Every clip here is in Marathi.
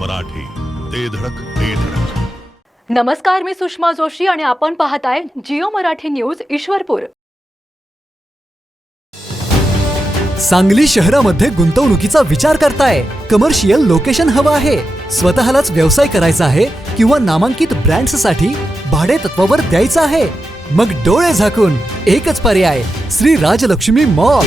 मराठी. ते धडक ते धडक. नमस्कार मी सुषमा जोशी आणि आपण पाहताय जिओ मराठी न्यूज ईश्वरपूर. सांगली शहरामध्ये गुंतवणुकीचा विचार करताय. कमर्शियल लोकेशन हवं आहे. स्वतःलाच व्यवसाय करायचा आहे किंवा नामांकित ब्रँड्ससाठी भाडे तत्वावर द्यायचं आहे. मग डोळे झाकून एकच पर्याय श्री राजलक्ष्मी मॉल.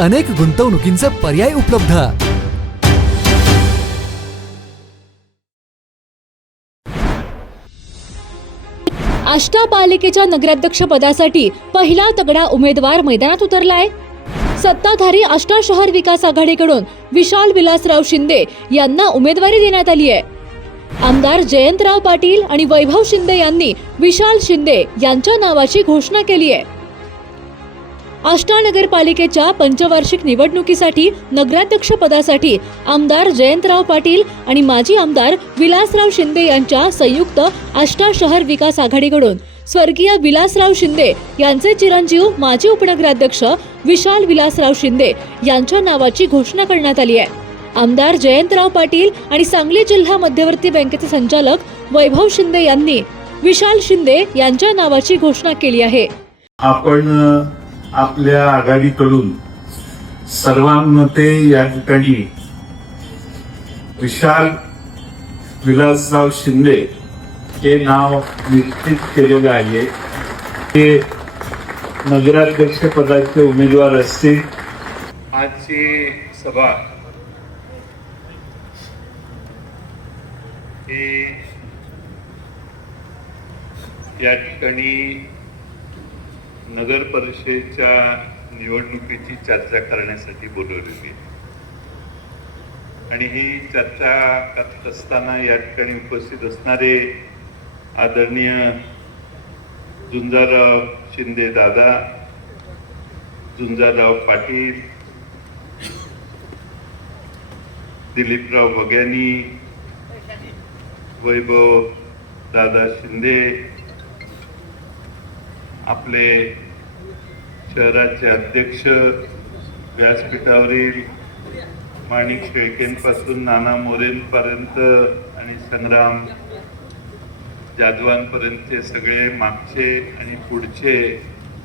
अनेक गुंतवणुकींचे पर्याय उपलब्ध. आष्टा पालिकेच्या नगराध्यक्ष पदासाठी पहिला तगडा उमेदवार मैदानात उतरलाय. सत्ताधारी आष्टा शहर विकास आघाडीकडून विशाल विलासराव शिंदे यांना उमेदवारी देण्यात आली आहे. आमदार जयंतराव पाटील आणि वैभव शिंदे यांनी विशाल शिंदे यांच्या नावाची घोषणा केली आहे. आष्टा नगरपालिकेच्या पंचवार्षिक निवडणुकीसाठी नगराध्यक्ष पदासाठी आमदार जयंतराव पाटील आणि माजी आमदार विलासराव शिंदे यांच्या संयुक्त आष्टा शहर विकास आघाडीकडून स्वर्गीय विलासराव शिंदे यांचे चिरंजीव माजी उपनगराध्यक्ष विशाल विलासराव शिंदे यांच्या नावाची घोषणा करण्यात आली आहे. आमदार जयंतराव पाटील आणि सांगली जिल्हा मध्यवर्ती बँकेचे संचालक वैभव शिंदे यांनी विशाल शिंदे यांच्या नावाची घोषणा केली आहे. आपण आपल्या आघाडीकडून सर्वांमते या ठिकाणी विशाल विलासराव शिंदे हे नाव निश्चित केलेलं आहे. ते नगराध्यक्ष पदाचे उमेदवार असतील. आजची सभा या ठिकाणी नगर परिषदेच्या निवडणुकीची चर्चा करण्यासाठी बोलवलेली आहे. आणि ही चर्चा करत असताना या ठिकाणी उपस्थित असणारे आदरणीय झुंजाराव शिंदे दादा झुंजाराव पाटील दिलीपराव बग्यानी वैभव दादा शिंदे आपले शहराचे अध्यक्ष व्यासपीठावरील माणिक शेळकेंपासून नाना मोरेंपर्यंत आणि संग्राम जाधवांपर्यंतचे सगळे मागचे आणि पुढचे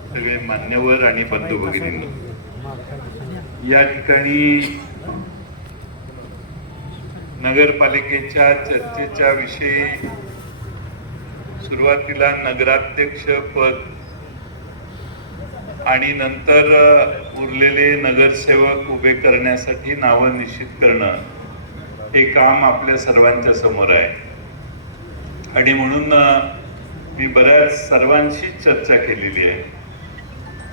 सगळे मान्यवर आणि बंधू भगिनी या ठिकाणी नगरपालिकेच्या चर्चेच्या विषयी सुरुवातीला नगराध्यक्ष पद आणि नंतर उरलेले नगरसेवक उभे करण्यासाठी नावं निश्चित करणं हे काम आपल्या सर्वांच्या समोर आहे. आणि म्हणून मी बऱ्याच सर्वांशी चर्चा केलेली आहे.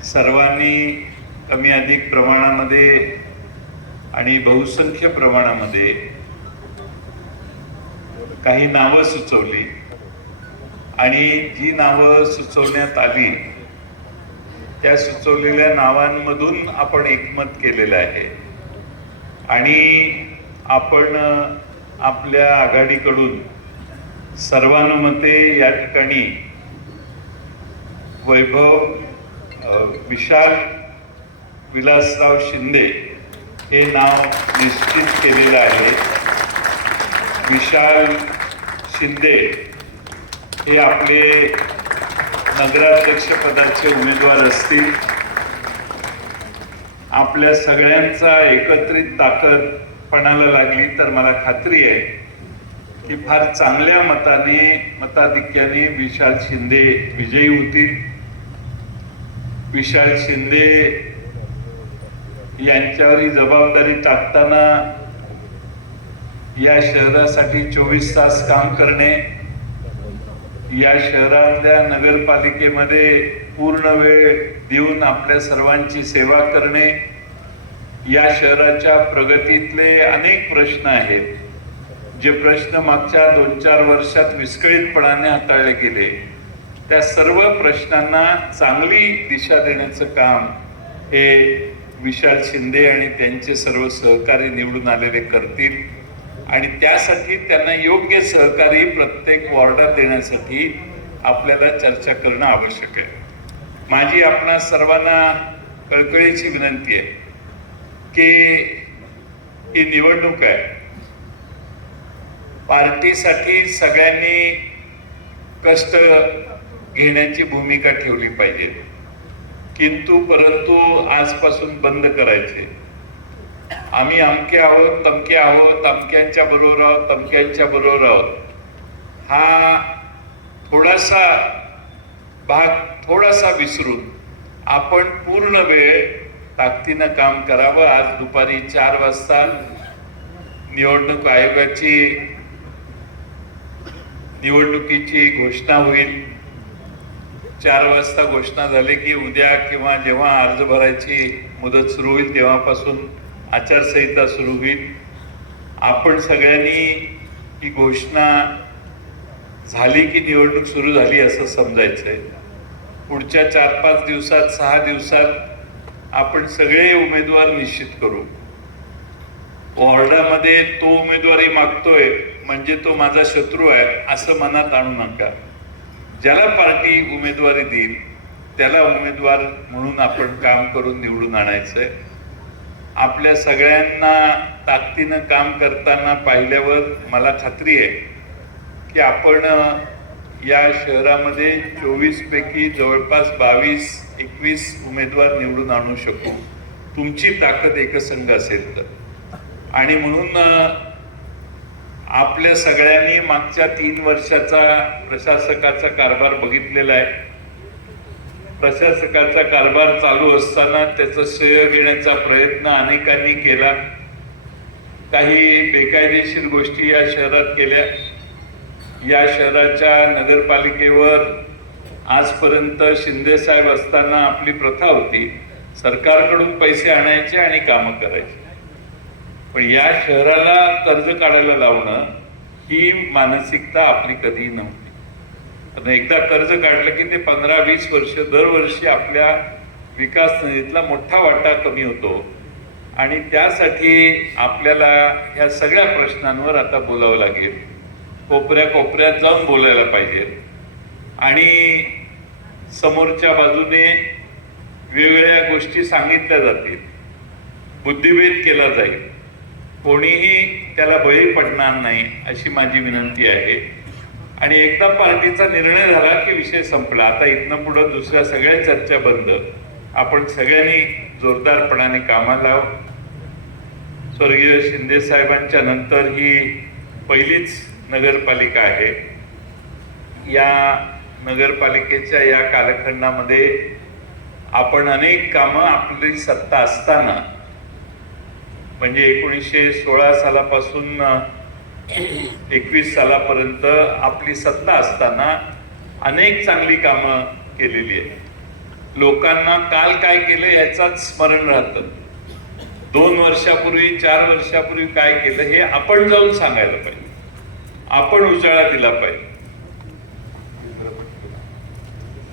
सर्वांनी कमी अधिक प्रमाणामध्ये आणि बहुसंख्य प्रमाणामध्ये काही नावं सुचवली. आणि जी नावं सुचवण्यात आली त्या सुचवलेल्या नावांमधून आपण एकमत केलेलं आहे. आणि आपण आपल्या आघाडीकडून सर्वानुमते या ठिकाणी वैभव विशाल विलासराव शिंदे हे नाव निश्चित केलेलं आहे. विशाल शिंदे हे आपले नगराध्यक्ष पदाचे उमेदवार असतील. आपल्या सगळ्यांचा एकत्रित ताकद पणाला लागली तर मला खात्री आहे की फार चांगल्या मताने मताधिक्याने विशाल शिंदे विजयी होतील. विशाल शिंदे यांच्यावर ही जबाबदारी टाकताना या शहरासाठी चोवीस तास काम करणे या शहरातल्या नगरपालिकेमध्ये पूर्ण वेळ देऊन आपल्या सर्वांची सेवा करणे या शहराच्या प्रगतीतले अनेक प्रश्न आहेत. जे प्रश्न मागच्या दोन चार वर्षात विस्कळीतपणाने हाताळले गेले. त्या सर्व प्रश्नांना चांगली दिशा देण्याचं काम हे विशाल शिंदे आणि त्यांचे सर्व सहकारी निवडून आलेले करतील. आणि त्यासाठी त्यांना योग्य सहकारी प्रत्येक वॉर्डात देण्यासाठी आपल्याला चर्चा करणं आवश्यक आहे. माझी आपणा सर्वांना कळकळीची विनंती आहे की ही निवडणूक आहे. पार्टीसाठी सगळ्यांनी कष्ट घेण्याची भूमिका ठेवली पाहिजे. किंतु परंतु आजपासून बंद करायचे. आम्ही अमके आहोत तमके आहोत अमक्यांच्या बरोबर आहोत तमक्यांच्या बरोबर आहोत. हा थोडासा भाग थोडासा विसरून आपण पूर्ण वेळ ताकदीनं काम करावं. आज दुपारी चार वाजता निवडणूक आयोगाची निवडणुकीची घोषणा होईल. चार वाजता घोषणा झाली की उद्या किंवा जेव्हा अर्ज भरायची मुदत सुरू होईल तेव्हापासून आचारसंहिता सुरू होईल. आपण सगळ्यांनी ही घोषणा झाली की निवडणूक सुरू झाली असं समजायचंय. पुढच्या चार पाच दिवसात सहा दिवसात आपण सगळे उमेदवार निश्चित करू. वॉर्डामध्ये तो उमेदवारी मागतोय म्हणजे तो माझा शत्रू आहे असं मनात आणू नका. ज्याला पार्टी उमेदवारी देईल त्याला उमेदवार म्हणून आपण काम करून निवडून आणायचंय. आपल्या सगळ्यांना ताकदीनं काम करताना पाहिल्यावर मला खात्री आहे की आपण या शहरामध्ये चोवीस पैकी जवळपास बावीस एकवीस उमेदवार निवडून आणू शकू. तुमची ताकद एकसंघ असेल तर. आणि म्हणून आपल्या सगळ्यांनी मागच्या तीन वर्षाचा प्रशासकाचा कारभार बघितलेला आहे. प्रशासकाचा कारभार चालू असताना त्याचं श्रेय घेण्याचा प्रयत्न अनेकांनी केला. काही बेकायदेशीर गोष्टी या शहरात केल्या. या शहराच्या नगरपालिकेवर आजपर्यंत शिंदेसाहेब असताना आपली प्रथा होती. सरकारकडून पैसे आणायचे आणि कामं करायची. पण या शहराला कर्ज काढायला लावणं ही मानसिकता आपली कधी नव्हती. पण एकदा कर्ज काढलं की ते पंधरा वीस वर्ष दरवर्षी आपल्या विकास निधीतला मोठा वाटा कमी होतो. आणि त्यासाठी आपल्याला ह्या सगळ्या प्रश्नांवर आता बोलावं लागेल. कोपऱ्या कोपऱ्यात जाऊन बोलायला पाहिजे. आणि समोरच्या बाजूने वेगवेगळ्या गोष्टी सांगितल्या जातील. बुद्धिभेद केला जाईल. कोणीही त्याला बळी पडणार नाही अशी माझी विनंती आहे. आणि एकदा पार्टीचा निर्णय झाला की विषय संपला. आता इथनं पुढं दुसऱ्या सगळ्या चर्चा बंद. आपण सगळ्यांनी जोरदारपणाने कामाला लाव. स्वर्गीय शिंदे साहेबांच्या नंतर ही पहिलीच नगरपालिका आहे. या नगरपालिकेच्या या कालखंडामध्ये आपण अनेक कामं आपली सत्ता असताना म्हणजे एकोणीसशे सोळा सालापासून एकवीस सालापर्यंत आपली सत्ता असताना अनेक चांगली कामं केलेली आहेत. लोकांना काल काय केलं याचाच स्मरण राहतं. दोन वर्षापूर्वी चार वर्षापूर्वी काय केलं हे आपण जाऊन सांगायला पाहिजे. आपण उजाळा दिला पाहिजे.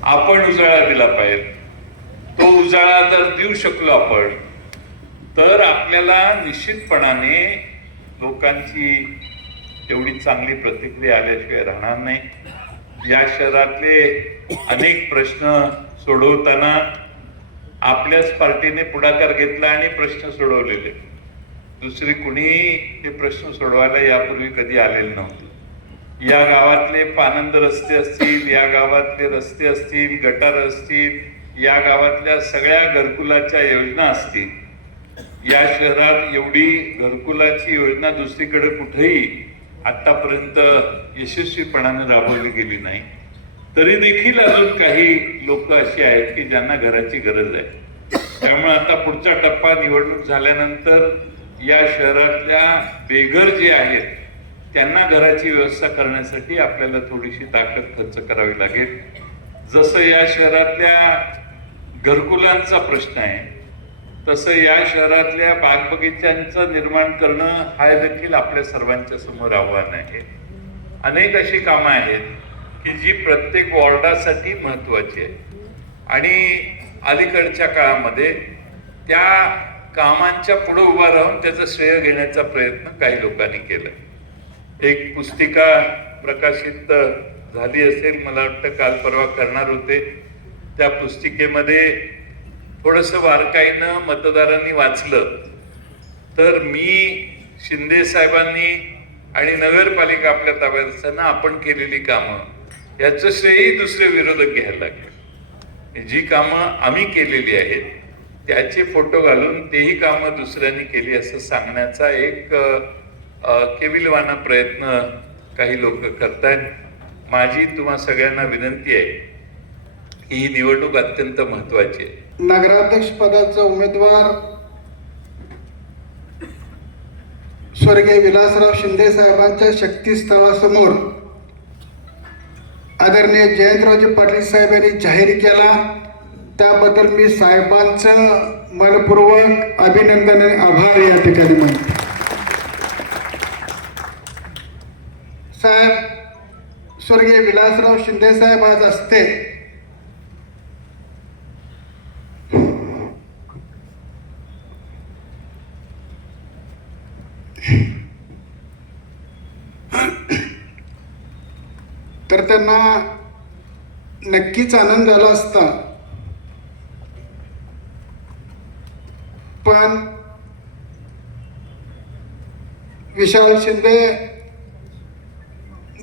आपण उजाळा दिला पाहिजे. तो उजाळा जर देऊ शकलो आपण तर आपल्याला निश्चितपणाने लोकांची तेवढी चांगली प्रतिक्रिया आल्याशिवाय राहणार नाही. या शहरातले अनेक प्रश्न सोडवताना आपल्याच पार्टीने पुढाकार घेतला आणि प्रश्न सोडवलेले. दुसरी कुणीही हे प्रश्न सोडवायला यापूर्वी कधी आलेले नव्हते. या गावातले पानंद रस्ते असतील या गावातले रस्ते असतील गटार असतील या गावातल्या सगळ्या घरकुलाच्या योजना असतील. या शहरात एवढी घरकुलाची योजना दुसरीकडे कुठेही आतापर्यंत यशस्वीपणाने राबवली गेली नाही. तरी देखील अजून काही लोक अशी आहेत की ज्यांना घराची गरज आहे. त्यामुळे आता पुढचा टप्पा निवडणूक झाल्यानंतर या शहरातल्या बेघर जे आहेत त्यांना घराची व्यवस्था करण्यासाठी आपल्याला थोडीशी ताकद खर्च करावी लागेल. जसं या शहरातल्या घरकुलांचा प्रश्न आहे तसं या शहरातल्या बागबगीच्यांचं निर्माण करणं हा देखील आपल्या सर्वांच्या समोर आव्हान आहे. अनेक अशी कामं आहेत की जी प्रत्येक वॉर्डासाठी महत्वाची आहेत. आणि अलीकडच्या काळामध्ये त्या कामांच्या पुढे उभा राहून त्याचं श्रेय घेण्याचा प्रयत्न काही लोकांनी केला. एक पुस्तिका प्रकाशित झाली असेल मला वाटतं काल परवा करणार होते. त्या पुस्तिकेमध्ये थोडंसं बारकाईनं मतदारांनी वाचलं तर मी शिंदे साहेबांनी आणि नगरपालिका आपल्या ताब्यात असताना आपण केलेली कामं याचं श्रेयही दुसरे विरोधक घ्यायला लागले. जी कामं आम्ही केलेली आहेत त्याचे फोटो घालून तेही कामं दुसऱ्यांनी केली असं सांगण्याचा एक केविलवाना प्रयत्न काही लोक करतायत. माझी तुम्हा सगळ्यांना विनंती आहे ही निवडणूक अत्यंत महत्वाची आहे. नगराध्यक्ष पदाचा उमेदवार स्वर्गीय विलासराव शिंदे साहेबांच्या शक्तीस्थळासमोर आदरणीय जयंतरावजी पाटील साहेब यांनी जाहीर केला. त्याबद्दल मी साहेबांचं मनपूर्वक अभिनंदन आणि आभार या ठिकाणी मानतो. साहेब स्वर्गीय विलासराव शिंदे साहेब आज असते तर त्यांना नक्कीच आनंद झाला असता. पण विशाल शिंदे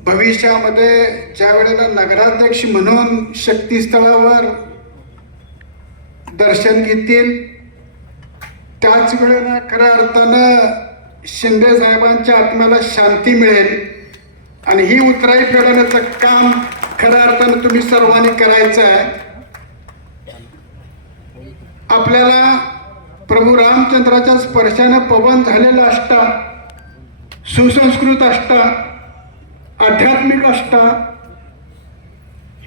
भविष्यामध्ये ज्या वेळेला नगराध्यक्ष म्हणून शक्तीस्थळावर दर्शन घेतील त्याच वेळेला खऱ्या अर्थानं शिंदे साहेबांच्या आत्म्याला शांती मिळेल. आणि ही उतराई फेडवण्याचं काम खऱ्या अर्थानं तुम्ही सर्वांनी करायचं आहे. आपल्याला प्रभू रामचंद्राच्या स्पर्शानं पवन झालेला असता सुसंस्कृत असता आध्यात्मिक असता.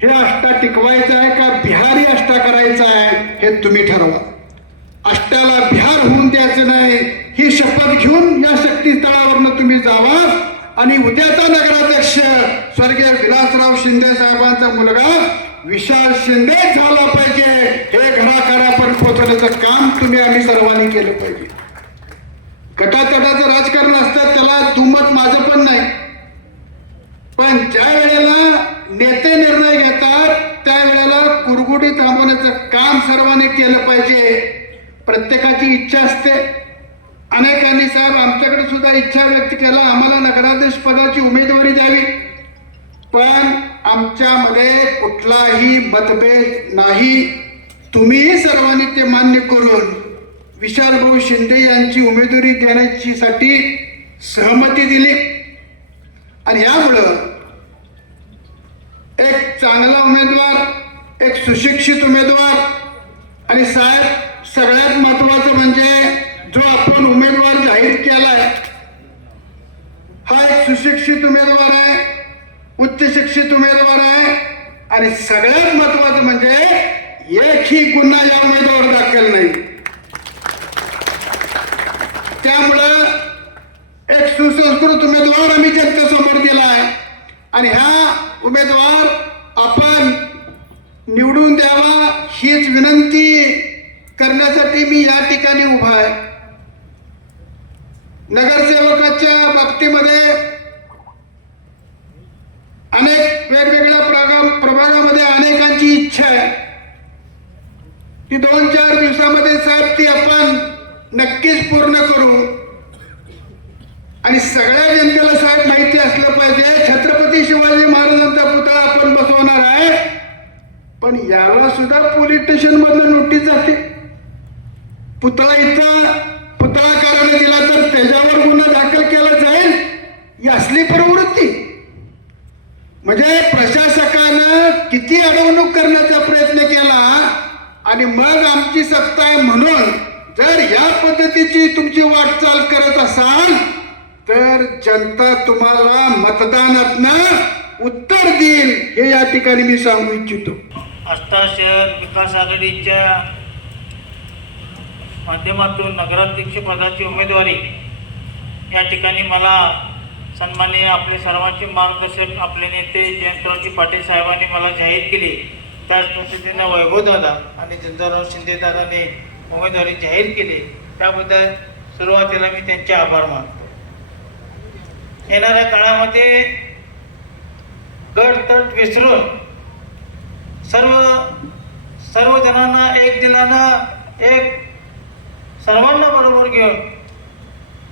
हे अष्टा टिकवायचं आहे का बिहारी अष्टा करायचा आहे हे तुम्ही ठरवा. अष्टाला बिहार होऊन द्यायचं नाही ही शपथ घेऊन या शक्तीस्थळावरनं तुम्ही जावा. आणि उद्याचा नगराध्यक्ष स्वर्गीय विलासराव शिंदे साहेबांचा मुलगा विशाल शिंदे झाला पाहिजे. हे घराघरापर्यंत पोहोचवण्याचं काम तुम्ही आम्ही सर्वांनी केलं पाहिजे. गटातटाचं राजकारण असतं त्याला दुमत माझं पण नाही. पण ज्या वेळेला नेते निर्णय घेतात त्यावेळेला कुरगुडी थांबवण्याचं काम सर्वांनी केलं पाहिजे. प्रत्येकाची इच्छा असते. अनेकांनी साहेब आमच्याकडे सुद्धा इच्छा व्यक्त केला. आम्हाला नगराध्यक्ष पदाची उमेदवारी द्यावी. पण आमच्यामध्ये कुठलाही मतभेद नाही. तुम्हीही सर्वांनी ते मान्य करून विशालभाऊ शिंदे यांची उमेदवारी देण्याची साठी सहमती दिली. आणि यामुळं एक चांगला उमेदवार एक सुशिक्षित उमेदवार आणि साहेब सगळ्यात महत्वाचं म्हणजे जो आपण उमेदवार जाहीर केलाय हा एक सुशिक्षित उमेदवार आहे उच्च शिक्षित उमेदवार आहे आणि सगळ्यात महत्वाचं म्हणजे एकही गुन्हा या उमेदवार दाखल नाही. त्यामुळं एक सुसंस्कृत उमेदवार आम्ही जनतेसमोर दिला आहे आणि हा उमेदवार आपण निवडून द्यावा हीच विनंती करण्यासाठी मी या ठिकाणी उभा आहे. नगरसेवकाच्या बाबतीमध्ये अनेक वेगवेगळ्या प्रगा- प्रभागामध्ये अनेकांची इच्छा आहे ती दोन चार दिवसामध्ये साहेब ती आपण नक्कीच पूर्ण करू. आणि सगळ्या जनतेला साहेब माहिती असलं पाहिजे छत्रपती शिवाजी महाराजांचा पुतळा आपण बसवणार आहे. पण याला सुद्धा पोलीस स्टेशन मधनं नोटीस जाते. पुतळा इथं पुतळा करायला दिला तर त्याच्यावर गुन्हा दाखल केला जाईल ही असली प्रवृत्ती. म्हणजे प्रशासकानं किती अडवणूक करण्याचा प्रयत्न आणि मग आमची सत्ता आहे म्हणून जर या पद्धतीची तुमची वाटचाल करत असाल तर जनता तुम्हाला मतदानातनं उत्तर देईल हे या ठिकाणी मी सांगू इच्छितो. आस्था शहर विकास आघाडीच्या माध्यमातून नगराध्यक्ष पदाची उमेदवारी या ठिकाणी मला सन्माननीय आपले सर्वांचे मार्गदर्शक आपले नेते जयंतरावजी पाटील साहेबांनी मला जाहीर केली. त्याच पद्धतीनं वैभवदादा आणि जनताराव शिंदेदाराने उमेदवारी जाहीर केली. त्याबद्दल सुरुवातीला मी त्यांचे आभार मानतो. येणाऱ्या काळामध्ये गट तट विसरून सर्व सर्व जणांना एक दिलानं एक सर्वांना बरोबर घेऊन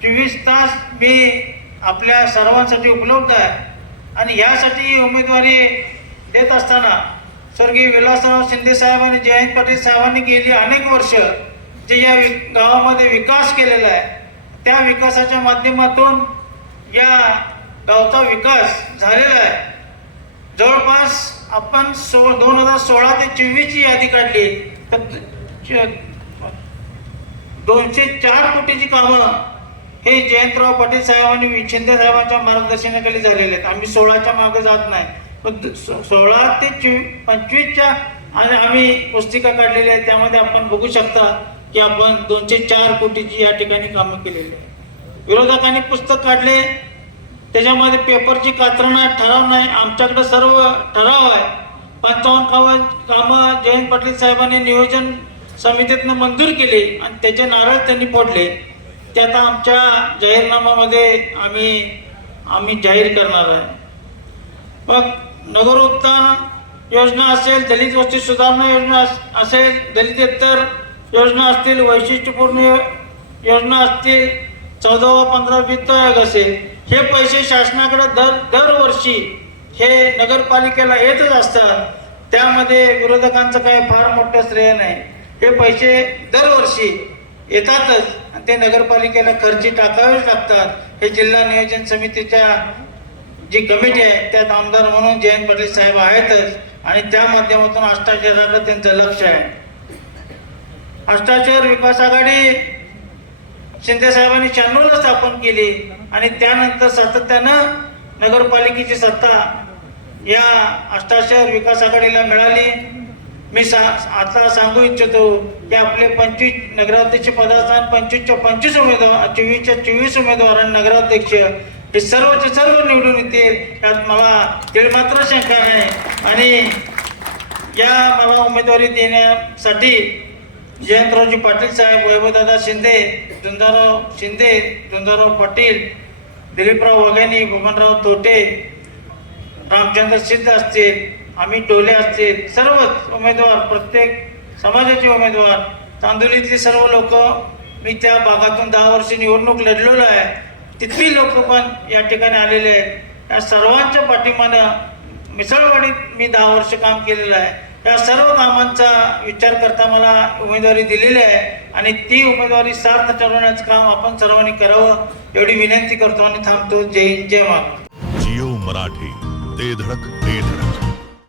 चोवीस तास मी आपल्या सर्वांसाठी उपलब्ध आहे. आणि यासाठी उमेदवारी देत असताना स्वर्गीय विलासराव शिंदे साहेबांनी जयंत पाटील साहेबांनी गेली अनेक वर्ष जे या वि गावामध्ये विकास केलेला आहे त्या विकासाच्या माध्यमातून या गावचा विकास झालेला आहे. जवळपास आपण सो दोन हजार सोळा ते चोवीसची यादी काढली तर दोनशे चार कोटीची कामं हे जयंतराव पाटील साहेबांनी शिंदे साहेबांच्या मार्गदर्शनाखाली झालेले आहेत. आम्ही सोळाच्या मागे जात नाही. सोळा ते चो पंचवीसच्या आणि आम्ही पुस्तिका काढलेल्या आहेत. त्यामध्ये आपण बघू शकता की आपण दोनशे चार कोटीची या ठिकाणी कामं केलेली आहे विरोधकांनी पुस्तक काढले. त्याच्यामध्ये पेपरची कात्रण आहे ठराव नाही. आमच्याकडे सर्व ठराव आहे. पंचावन्न कामं कामं जयंत पाटील साहेबांनी नियोजन समितीतनं मंजूर केले आणि त्याचे नारळ त्यांनी फोडले. ते आता आमच्या जाहीरनामामध्ये आम्ही आम्ही जाहीर करणार आहे. मग नगरोत्थान योजना असेल दलित वस्ती सुधारणा योजना अस- असेल दलितेतर योजना असतील वैशिष्ट्यपूर्ण योजना असतील चौदावा पंधरा वित्त आयोग असेल हे पैसे शासनाकडे दर दरवर्षी हे नगरपालिकेला येतच असतात. त्यामध्ये विरोधकांचं काही फार मोठं श्रेय नाही. हे पैसे दरवर्षी येतातच. आणि ते नगरपालिकेला खर्ची टाकावेच लागतात. हे जिल्हा नियोजन समितीच्या जी कमिटी आहे त्यात आमदार म्हणून जयंत पाटील साहेब आहेतच. आणि त्या माध्यमातून अष्टाचाराकडे त्यांचं लक्ष आहे. अष्टाचार विकास आघाडी शिंदे साहेबांनी शहाण्णवला स्थापन केली. आणि त्यानंतर सातत्यानं नगरपालिकेची सत्ता या अष्टाचार विकास आघाडीला मिळाली. मी सा आता सांगू इच्छितो की आपले पंचवीस नगराध्यक्ष पदाचा पंचवीसच्या पंचवीस उमेदवार चोवीसच्या चोवीस उमेदवार नगराध्यक्ष हे सर्वचे सर्व निवडून येतील. त्यात मला तिळमात्र शंका नाही. आणि या मला उमेदवारी देण्यासाठी जयंतरावजी पाटील साहेब वैभवदादा शिंदे धुंदाराव शिंदे धुंदाराव पाटील दिलीपराव वाघानी बबनराव तोटे रामचंद्र सिद्ध असतील आम्ही टोले असतील सर्वच उमेदवार प्रत्येक समाजाचे उमेदवार तांदुलीतली सर्व लोक मी त्या भागातून दहा वर्ष निवडणूक लढलेलो आहे. तिथली लोक पण या ठिकाणी आलेले आहेत. या सर्वांच्या पाठिंबानं मिसळवाडीत मी दहा वर्ष काम केलेलं आहे. या सर्व कामांचा विचार करता मला उमेदवारी दिलेली आहे आणि ती उमेदवारी सार्थ ठरवण्याचं काम आपण सर्वांनी करावं एवढी विनंती करतो आणि थांबतो. जय जय जिओ मराठी ते धडक ते धडक.